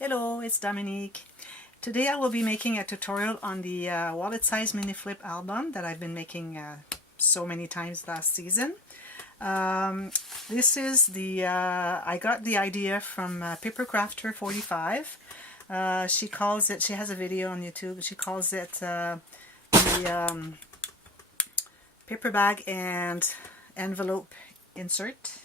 Hello, it's Dominique. Today I will be making a tutorial on the wallet size mini flip album that I've been making so many times last season. This is the, I got the idea from Paper Crafter 45. She calls it, she has a video on YouTube, she calls it the paper bag and envelope insert.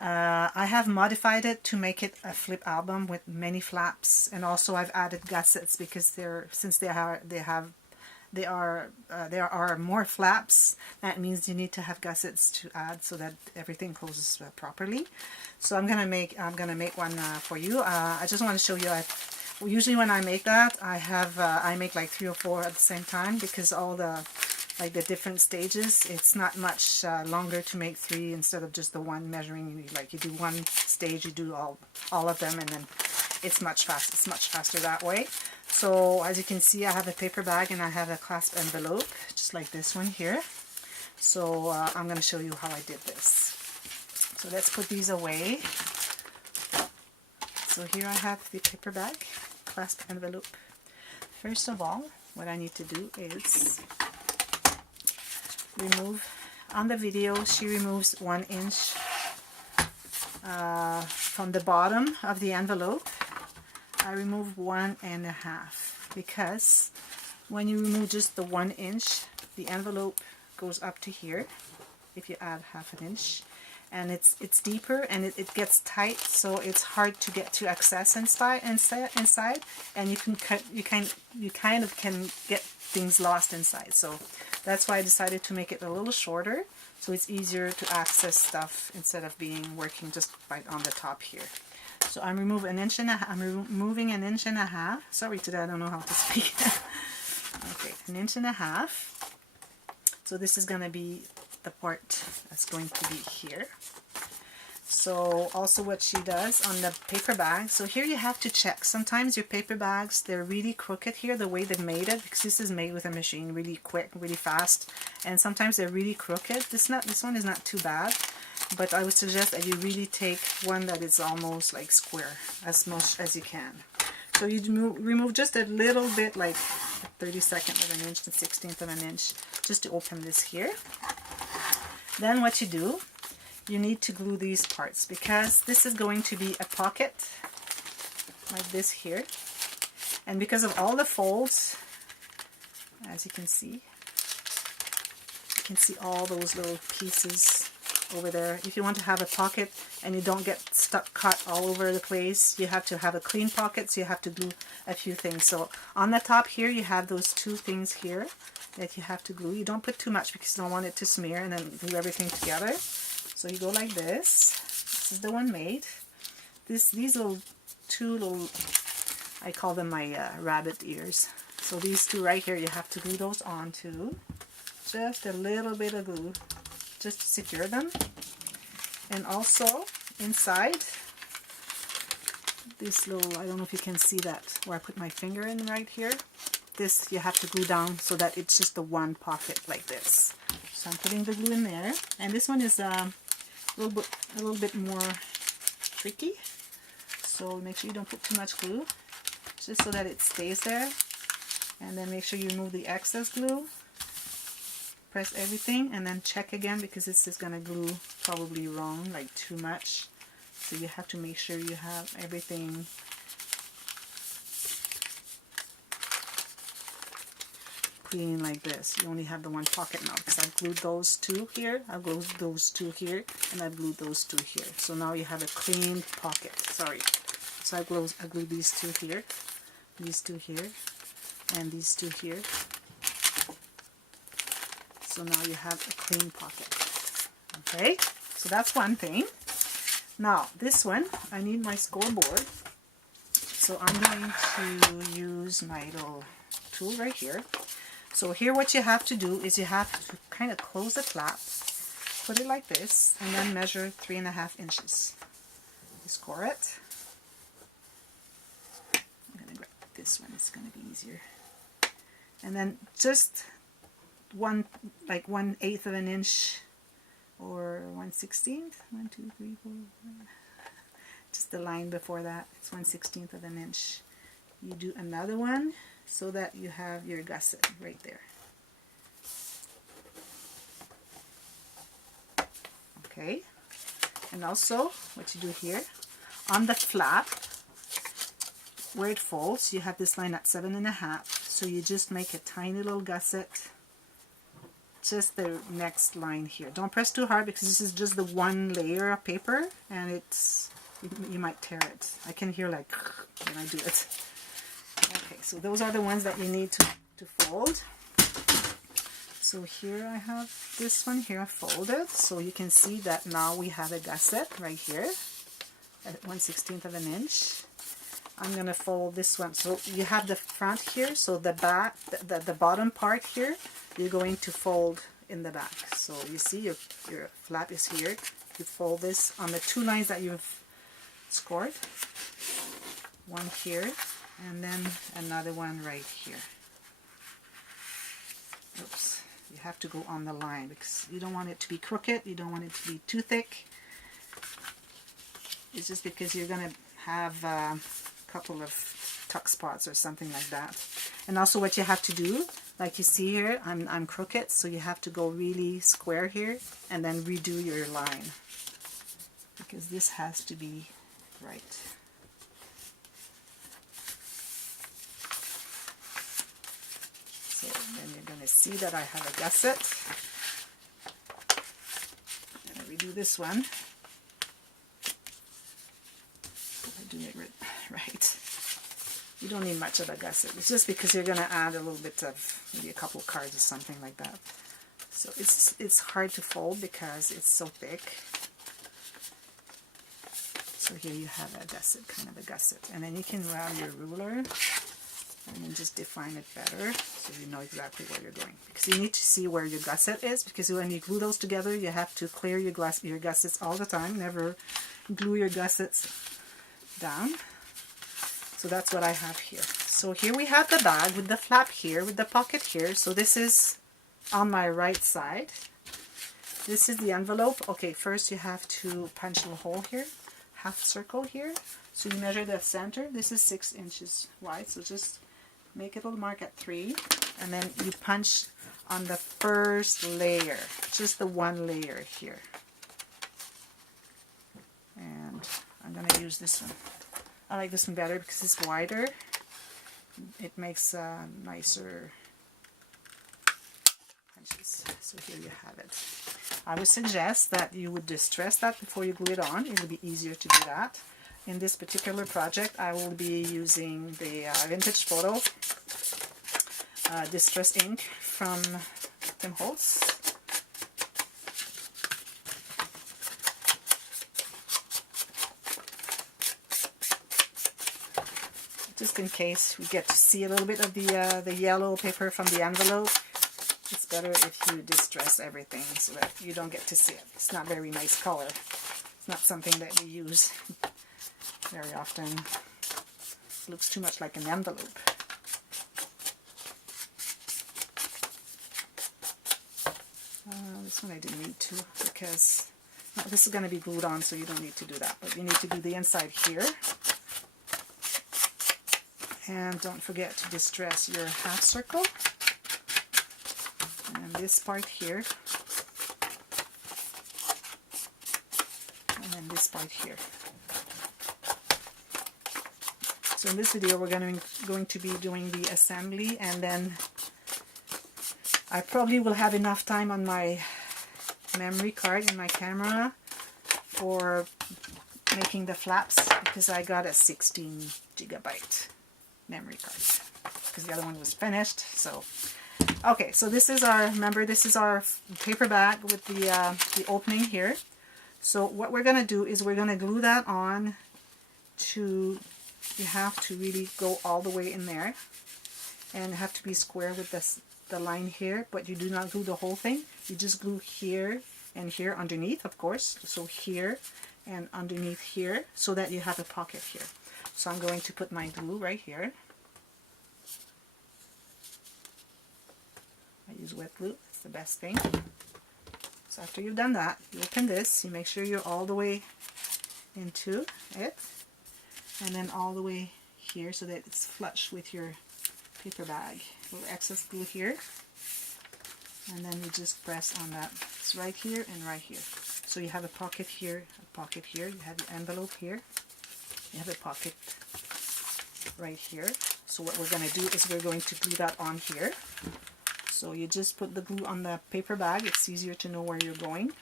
I have modified it to make it a flip album with many flaps, and also I've added gussets because there are more flaps. That means you need to have gussets to add so that everything closes properly. So I'm gonna make one for you. I just want to show you. Usually when I make that, I make like 3 or 4 at the same time because all the different stages, it's not much longer to make 3 instead of just the one measuring. You do one stage, you do all of them, and then it's much faster that way. So as you can see, I have a paper bag and I have a clasp envelope just like this one here. So I'm going to show you how I did this. So let's put these away. So here I have the paper bag, clasp envelope. First of all, what I need to do is remove. On the video she removes 1 inch from the bottom of the envelope. I remove 1.5 because when you remove just the 1 inch, the envelope goes up to here if you add 1/2 inch, and it's deeper and it gets tight, so it's hard to get to access inside, and you kind of can get things lost inside. So that's why I decided to make it a little shorter, so it's easier to access stuff instead of working just right on the top here. So I'm removing 1.5 inches. Sorry today, I don't know how to speak. Okay, 1.5 inches. So this is going to be the part that's going to be here. So also what she does on the paper bag, so here you have to check. Sometimes your paper bags, they're really crooked here, the way they've made it, because this is made with a machine, really quick, really fast, and sometimes they're really crooked. This one is not too bad, but I would suggest that you really take one that is almost like square, as much as you can. So you remove just a little bit, like a 32nd of an inch to 1/16 of an inch, just to open this here. Then what you do, you need to glue these parts, because this is going to be a pocket like this here, and because of all the folds, as you can see all those little pieces over there. If you want to have a pocket and you don't get stuck cut all over the place, you have to have a clean pocket, so you have to glue a few things. So on the top here you have those 2 things here that you have to glue. You don't put too much because you don't want it to smear, and then glue everything together. So you go like this. This is the one made. These two little, I call them my rabbit ears. So these 2 right here, you have to glue those on too. Just a little bit of glue, just to secure them. And also inside this little, I don't know if you can see that, where I put my finger in right here. This you have to glue down so that it's just the one pocket like this. So I'm putting the glue in there, and this one is a little bit more tricky. So make sure you don't put too much glue, just so that it stays there. And then make sure you remove the excess glue. Press everything and then check again, because this is going to glue probably wrong, like too much. So you have to make sure you have everything clean like this. You only have the one pocket now, because I've glued those 2 here, I've glued those 2 here, and I've glued those 2 here. So now you have a clean pocket. Sorry. So I glued these 2 here, these 2 here, and these 2 here. So now you have a clean pocket. Okay, so that's one thing. Now this one, I need my scoreboard. So I'm going to use my little tool right here. So here what you have to do is you have to kind of close the flap, put it like this, and then measure 3.5 inches. You score it. I'm going to grab this one, it's going to be easier. And then just 1/8 of an inch, or 1/16, 1, 2, 3, 4, 5. just the line before that. It's 1/16 of an inch. You do another one so that you have your gusset right there. Okay, and also what you do here on the flap where it folds, you have this line at 7.5, so you just make a tiny little gusset, just the next line here. Don't press too hard because this is just the one layer of paper, and you might tear it. I can hear like when I do it. Okay, so those are the ones that you need to fold. So here I have this one here folded, so you can see that now we have a gusset right here at 1/16 of an inch. I'm gonna fold this one. So you have the front here, so the back, the bottom part here, you're going to fold in the back. So you see your flap is here. You fold this on the 2 lines that you've scored. One here, and then another one right here. Oops. You have to go on the line because you don't want it to be crooked. You don't want it to be too thick. It's just because you're going to have a couple of tuck spots or something like that. And also what you have to do, like you see here, I'm crooked, so you have to go really square here and then redo your line because this has to be right. So then you're going to see that I have a gusset. I'm going to redo this one. I do it right. You don't need much of a gusset. It's just because you're going to add a little bit of maybe a couple cards or something like that. So it's hard to fold because it's so thick. So here you have a gusset, kind of a gusset. And then you can grab your ruler and then just define it better so you know exactly where you're going. Because you need to see where your gusset is, because when you glue those together, you have to clear your gussets all the time. Never glue your gussets down. So that's what I have here. So here we have the bag with the flap here, with the pocket here. So this is on my right side. This is the envelope. Okay, first you have to punch a hole here, half circle here. So you measure the center. This is 6 inches wide, so just make a little mark at 3, and then you punch on the first layer, just the one layer here. And I'm going to use this one. I like this one better because it's wider. It makes nicer punches. So here you have it. I would suggest that you would distress that before you glue it on. It would be easier to do that. In this particular project, I will be using the Vintage Photo Distress ink from Tim Holtz. Just in case we get to see a little bit of the yellow paper from the envelope, it's better if you distress everything so that you don't get to see it. It's not very nice color. It's not something that we use very often. It looks too much like an envelope. This one I didn't need to because this is going to be glued on, so you don't need to do that. But you need to do the inside here. And don't forget to distress your half circle. And this part here. And then this part here. So in this video we're going to be doing the assembly, and then I probably will have enough time on my memory card in my camera for making the flaps, because I got a 16 gigabyte memory card because the other one was finished. So okay, so this is our, remember, this is our paper bag with the opening here. So what we're going to do is we're going to glue that on to, you have to really go all the way in there and have to be square with this, the line here, but you do not glue the whole thing. You just glue here and here underneath, of course. So here and underneath here, so that you have a pocket here. So I'm going to put my glue right here. I use wet glue, it's the best thing. So after you've done that, you open this, you make sure you're all the way into it, and then all the way here so that it's flush with your paper bag. A little excess glue here, and then you just press on that. It's right here and right here. So you have a pocket here, you have your envelope here, you have a pocket right here. So what we're going to do is we're going to glue that on here. So you just put the glue on the paper bag. It's easier to know where you're going.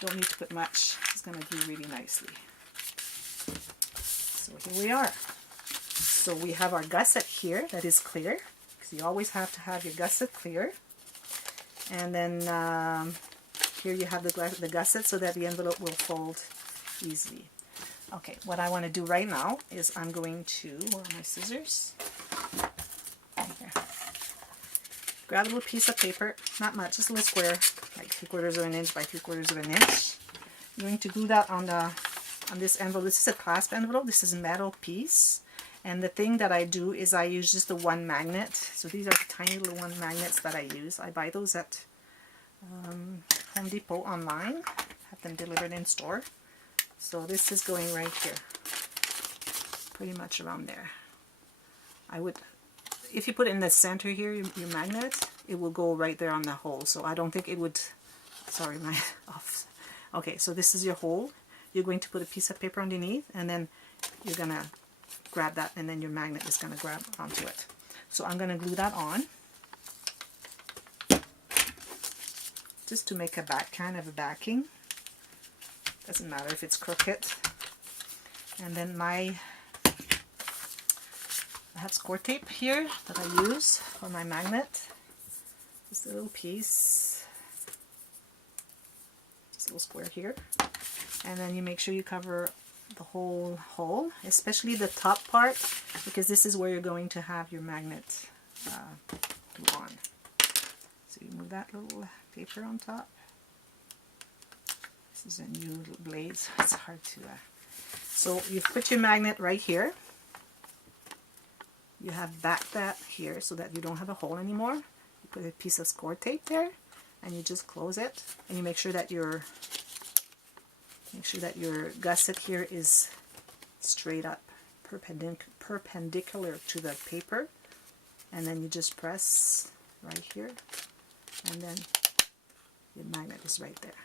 Don't need to put much. It's going to glue really nicely. So here we are. So we have our gusset here that is clear, because you always have to have your gusset clear. And then here you have the gusset so that the envelope will fold easily. Okay, what I want to do right now is I'm going to, where are my scissors? Here. Grab a little piece of paper, not much, just a little square, like 3/4 of an inch by 3/4 of an inch. I'm going to glue that on this envelope. This is a clasp envelope. This is a metal piece. And the thing that I do is I use just the one magnet. So these are the tiny little one magnets that I use. I buy those at Home Depot online. Have them delivered in store. So this is going right here. Pretty much around there. I would, if you put it in the center here, your magnet, it will go right there on the hole. So I don't think it would, sorry, my off. Okay, so this is your hole. You're going to put a piece of paper underneath, and then you're going to grab that, and then your magnet is going to grab onto it. So I'm going to glue that on just to make a kind of a backing. Doesn't matter if it's crooked. And then I have score tape here that I use for my magnet. Just a little piece, just a little square here. And then you make sure you cover the whole hole, especially the top part, because this is where you're going to have your magnet glue on. So you move that little paper on top. This is a new little blade, so it's hard to... So you put your magnet right here. You have backed that here so that you don't have a hole anymore. You put a piece of score tape there, and you just close it, and you make sure that your gusset here is straight up, perpendicular to the paper, and then you just press right here, and then your magnet is right there.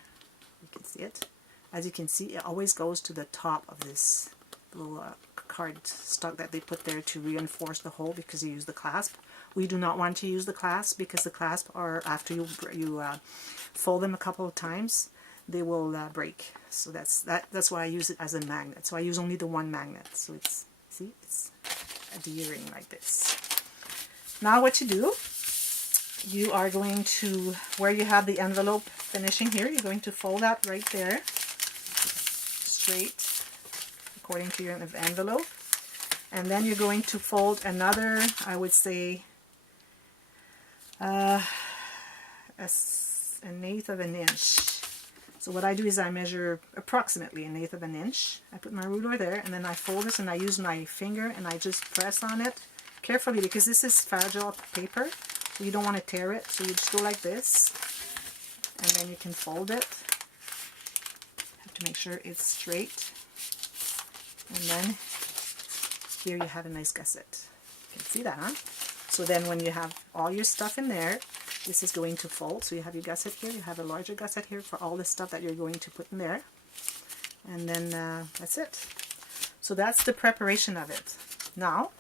You can see it. As you can see, it always goes to the top of this little card stock that they put there to reinforce the hole, because you use the clasp. We do not want to use the clasp, because the clasp are, after you fold them a couple of times, they will break. So that's why I use it as a magnet. So I use only the one magnet. So it's, see, it's adhering like this. Now what you do, you are going to, where you have the envelope finishing here, you're going to fold that right there, straight, according to your envelope. And then you're going to fold another, I would say, an eighth of an inch. So what I do is I measure approximately an eighth of an inch. I put my ruler there, and then I fold this, and I use my finger, and I just press on it carefully, because this is fragile paper. So you don't want to tear it. So you just go like this, and then you can fold it. Have to make sure it's straight. And then here you have a nice gusset. You can see that, huh? So then when you have all your stuff in there, this is going to fold. So you have your gusset here, you have a larger gusset here for all the stuff that you're going to put in there. And then that's it. So that's the preparation of it. Now,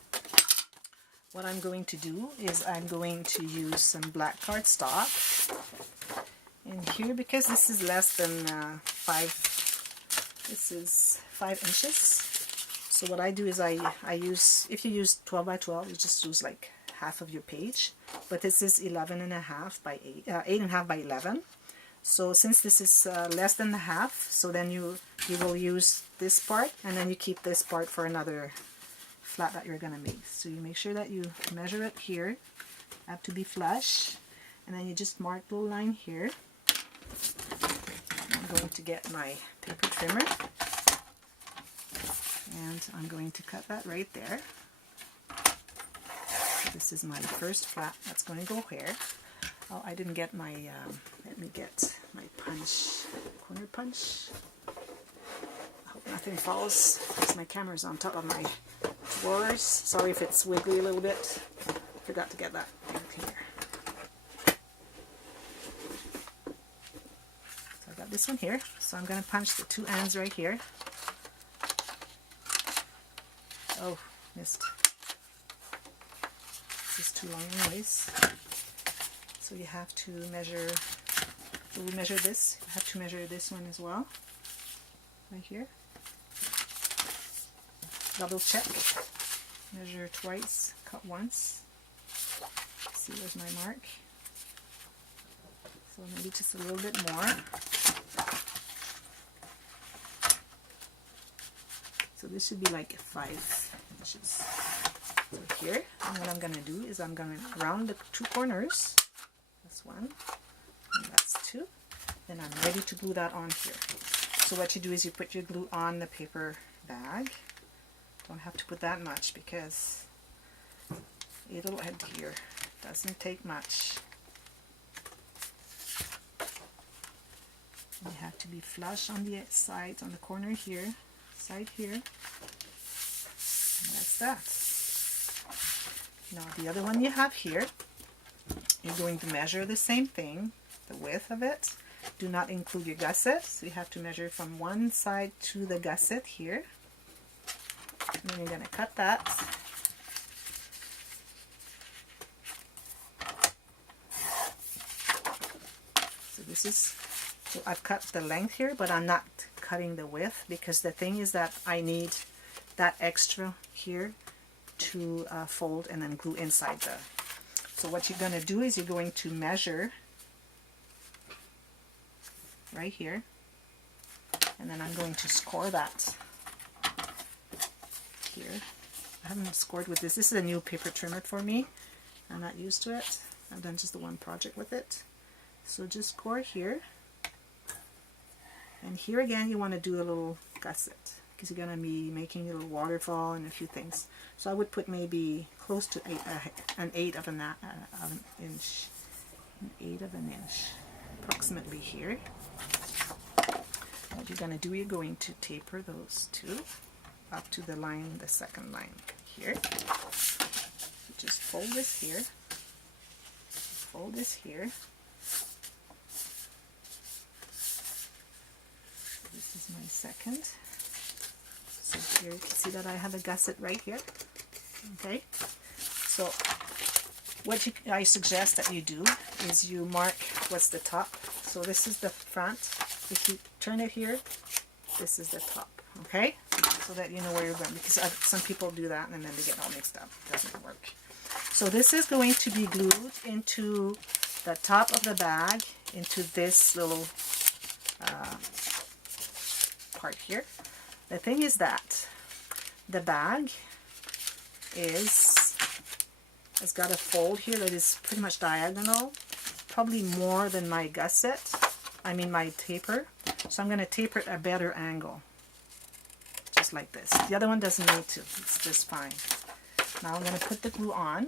what I'm going to do is I'm going to use some black cardstock in here, because this is less than 5 inches. So what I do is I use, if you use 12 by 12, you just use like half of your page, but this is 11.5 by 8, 8.5 by 11. So since this is less than the half, so then you will use this part, and then you keep this part for another flat that you're going to make. So you make sure that you measure it here, have to be flush, and then you just mark the line here. I'm going to get my paper trimmer, and I'm going to cut that right there. This is my first flat that's going to go here. Oh, I didn't get my, let me get my punch, corner punch. nothing falls because my camera's on top of my drawers. Sorry if it's wiggly a little bit. Forgot to get that thing here. So I got this one here. So I'm going to punch the two ends right here. Oh, missed. This is too long anyways. So you have to measure, so we measure this, you have to measure this one as well, right here. Double check, measure twice, cut once. See, where's my mark? So maybe just a little bit more. So this should be like 5 inches. So here, and what I'm going to do is I'm going to round the two corners. That's 1, and that's 2. Then I'm ready to glue that on here. So what you do is you put your glue on the paper bag. Don't have to put that much because it'll adhere. Doesn't take much. You have to be flush on the side, on the corner here, side here. And that's that. Now the other one you have here, you're going to measure the same thing, the width of it. Do not include your gusset. So you have to measure from one side to the gusset here. And then you're going to cut that. So this is, so I've cut the length here, but I'm not cutting the width because the thing is that I need that extra here to fold and then glue inside the. So what you're going to do is you're going to measure right here, and then I'm going to score that here. I haven't scored with this. This is a new paper trimmer for me. I'm not used to it. I've done just the one project with it. So just score here. And here again you want to do a little gusset because you're going to be making a little waterfall and a few things. So I would put maybe close to an eighth of an inch. An eighth of an inch. Approximately here. What you're going to do, you're going to taper those two up to the line, the second line here. So just fold this here. Fold this here. This is my second. So here you can see that I have a gusset right here. Okay. So what I suggest that you do is you mark what's the top. So this is the front. If you turn it here, this is the top. Okay. So that you know where you're going, because some people do that and then they get all mixed up. It doesn't work. So this is going to be glued into the top of the bag, into this little part here. The thing is that the bag has got a fold here that is pretty much diagonal, probably more than my gusset, I mean my taper. So I'm going to taper it at a better angle, just like this. The other one doesn't need to, it's just fine. Now I'm going to put the glue on.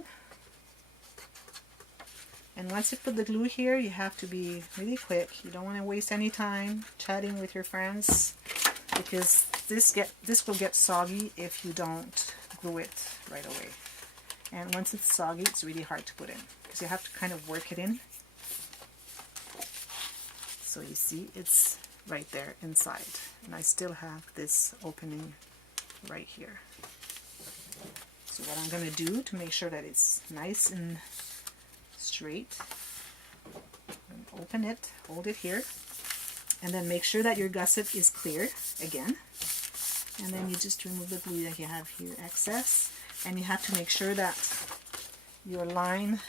And once you put the glue here, you have to be really quick. You don't want to waste any time chatting with your friends, because this will get soggy if you don't glue it right away. And once it's soggy, it's really hard to put in because you have to kind of work it in. So you see, it's right there inside, and I still have this opening right here. So what I'm going to do to make sure that it's nice and straight, open it, hold it here, and then make sure that your gusset is clear again, and then you just remove the glue that you have here excess, and you have to make sure that your line,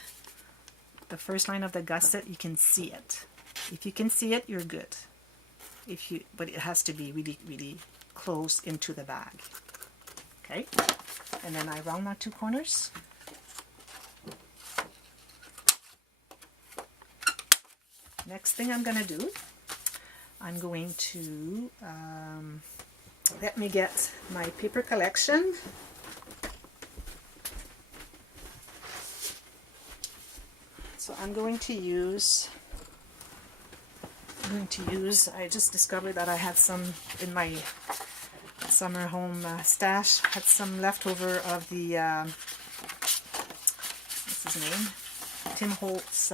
the first line of the gusset, you can see it. If you can see it, you're good. But it has to be really, really close into the bag. Okay, and then I round my two corners. Next thing I'm going to do, I'm going to let me get my paper collection. So I'm going to use, I just discovered that I had some in my summer home stash. Had some leftover of the what's his name, Tim Holtz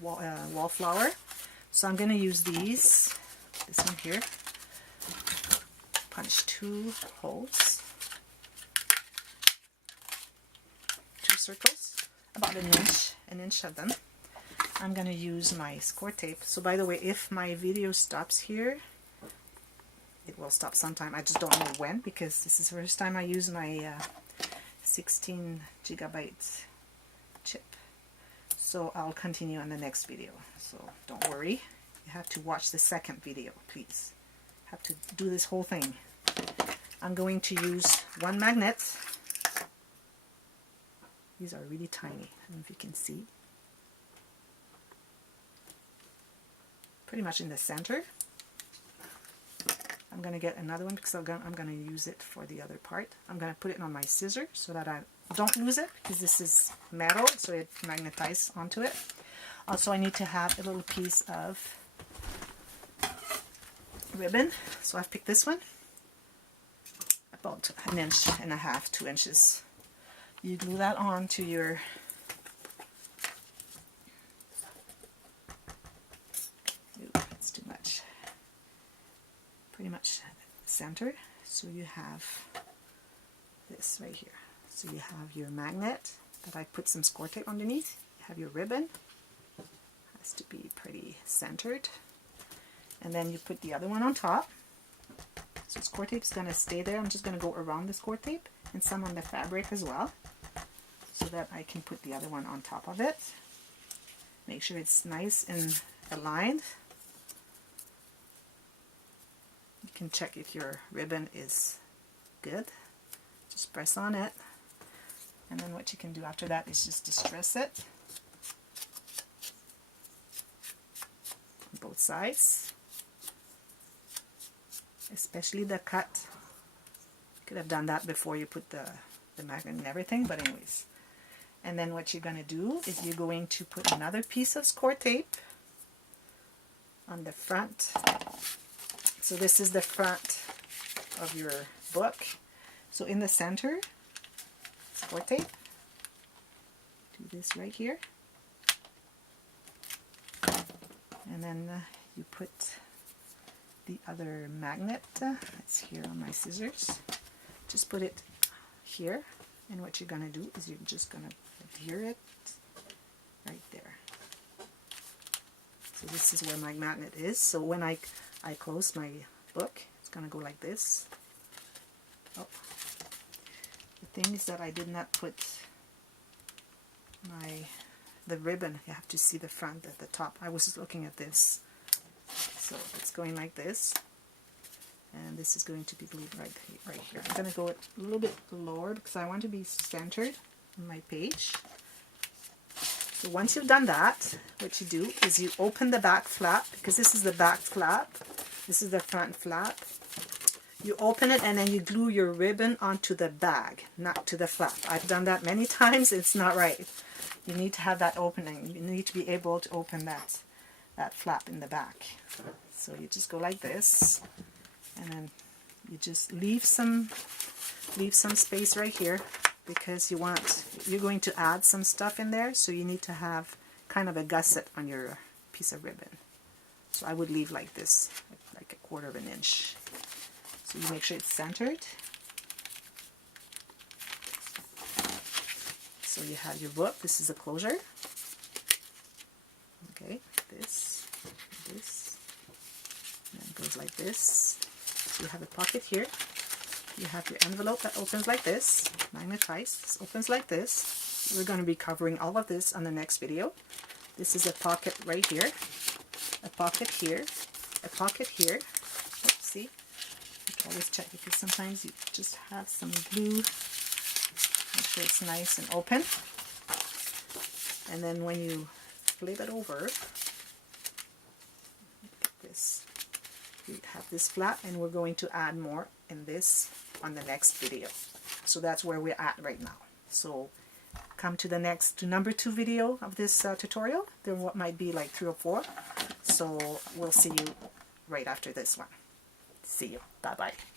wallflower. So I'm going to use these. This one here. Punch 2 holes, 2 circles, about an inch of them. I'm going to use my score tape. So by the way, if my video stops here, it will stop sometime. I just don't know when, because this is the first time I use my 16 gigabyte chip. So I'll continue on the next video. So don't worry. You have to watch the second video, please. Have to do this whole thing. I'm going to use 1 magnet. These are really tiny. I don't know if you can see. Pretty much in the center. I'm going to get another one because I'm going to use it for the other part. I'm going to put it on my scissors so that I don't lose it, because this is metal, so it magnetizes onto it. Also, I need to have a little piece of ribbon. So I've picked this one. About 1.5 inches, 2 inches. You glue that on to your it's too much. Pretty much centered. So you have this right here. So you have your magnet that I put some score tape underneath. You have your ribbon. Has to be pretty centered. And then you put the other one on top. So score tape is going to stay there. I'm just going to go around the score tape and some on the fabric as well, so that I can put the other one on top of it. Make sure it's nice and aligned. You can check if your ribbon is good. Just press on it. And then what you can do after that is just distress it on both sides. Especially the cut. You could have done that before you put the magnet and everything, but anyways. And then what you're going to do is you're going to put another piece of score tape on the front. So this is the front of your book. So in the center, score tape. Do this right here. And then you put the other magnet. It's here on my scissors. Just put it here, and what you're going to do is you're just going to adhere it right there. So this is where my magnet is. So when I close my book, it's going to go like this. Oh. The thing is that I did not put the ribbon. You have to see the front at the top. I was just looking at this. So it's going like this, and this is going to be glued right here. I'm going to go a little bit lower because I want to be centered on my page. So once you've done that, what you do is you open the back flap, because this is the back flap, this is the front flap. You open it and then you glue your ribbon onto the bag, not to the flap. I've done that many times. It's not right. You need to have that opening. You need to be able to open that flap in the back. So you just go like this, and then you just leave some space right here, because you're going to add some stuff in there, so you need to have kind of a gusset on your piece of ribbon. So I would leave like this, like 1/4 inch. So you make sure it's centered. So you have your book. This is a closure. Okay, this, and then it goes like this. So you have a pocket here. You have your envelope that opens like this, magnetized. This opens like this. We're going to be covering all of this on the next video. This is a pocket right here, a pocket here, a pocket here. Oops, see? You can always check, because sometimes you just have some glue. Make sure it's nice and open. And then when you flip it over, look at this. You have this flap, and we're going to add more in this on the next video. So that's where we're at right now. So come to the next, to number 2 video of this tutorial. There might be like 3 or 4. So we'll see you right after this one. See you. Bye bye.